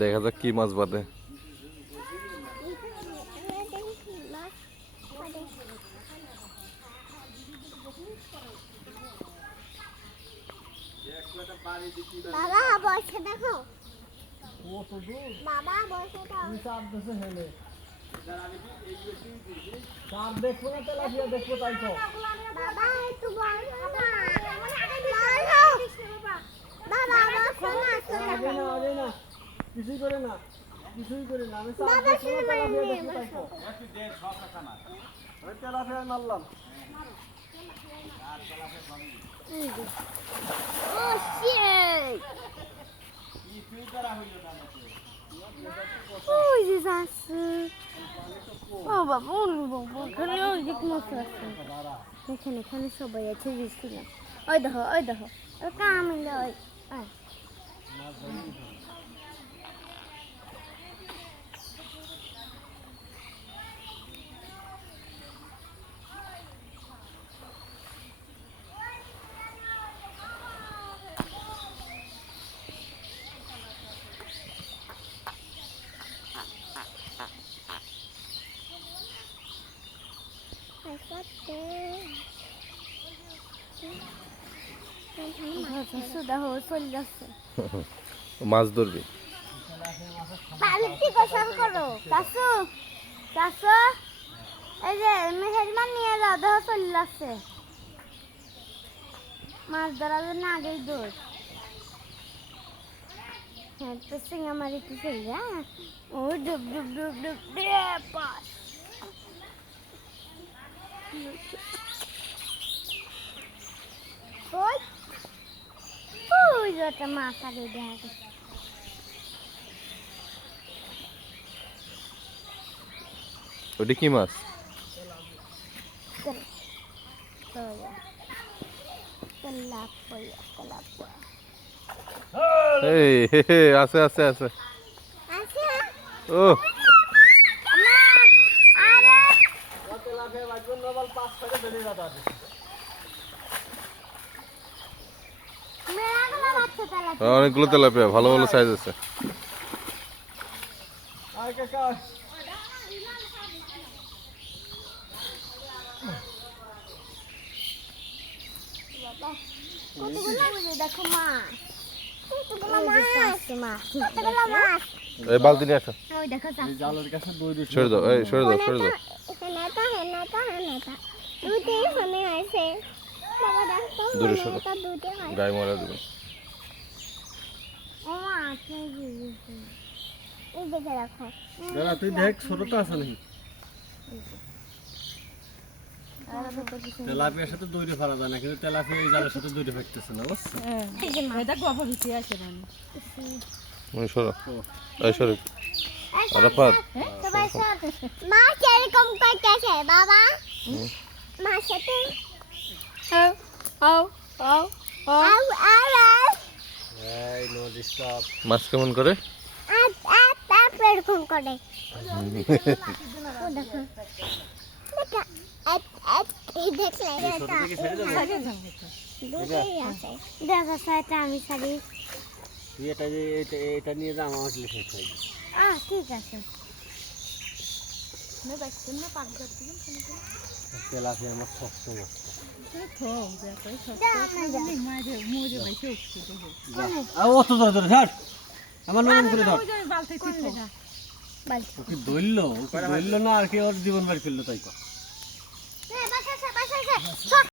দেখা যাক কি মাছ বাঁধে। বাবা বসে দেখো, বাবা বসে দাও। চাপ দেখবো না তেলাপিয়া দেখবো তাই তো। বাবা একটু বসো না। বাবা বসো না। আগে না আগে না, কিছুই করে না কিছুই করে না। আমি চাপ দেখবো না তেলাপিয়া দেখবো তাই তো। আমি তেলাপিয়া মারলাম। ও শিট, ওই যে যাচ্ছে। ও বাবা, ওখানে ওই যে মাছ আছে। এখানে সবাই আছে, গেছিলাম। ওই দেখো ওই কামিল, ওই দেখো চলে যাচ্ছে। মাছ ধরবি। পানিতে গোসল করো চাচু, চাচু এই যে মেহেরমান নিয়ে যাও, দেখো চলে যাচ্ছে। মাছ ধরার জন্য আগেই দৌড়। হ্যাঁ তো সিঙ্গামারি কি চলে যায়। ও ডুব ডুব ডুব ডুব পাস। ওই ওই যে একটা মাছ আগে দেখা গেছে। ওটা কি মাছ? এই হে হে, আছে আছে আছে। ও তেলাপিয়া বাজবেন না বল, 5-6টা বেড়ে যাবে। অনেকগুলো তেলাপিয়া, ভালো ভালো সাইজ আছে। আর কাকা দেখো মাছ, এই বালতি নিয়ে আসো। ওই দেখো এই জালের কাছে দৌড়ে সরে দাও, এই সরে দাও সরে দাও। দূরে সরো, গায়ে মরা দেবে। তুই দেখ ছোটটা আছে নাকি। তেলাপিয়ার সাথে দৌড়ে ফেলা যায় না, কিন্তু তেলাপিয়া এই জালের সাথে দৌড়ে ফেলতেছে না, বুঝছো? সরো, এই সরো। আরাফাত মাছ এরকম করতেছে বাবা, মাছ সাথে এই নো ডিস্টার্ব। মাছ কেমন করে? এরকম করে আমি সারি। তুই এটা নিয়ে যা, আমার লিখে খাই। ঠিক আছে। তেলাপিয়া আমার শক্ত মাছ। অত ধরে ধর, আমার নরম করে ধর। ওকে ধরলো না আর কি, ওর জীবন বাড়ি ফেললো তাই তো।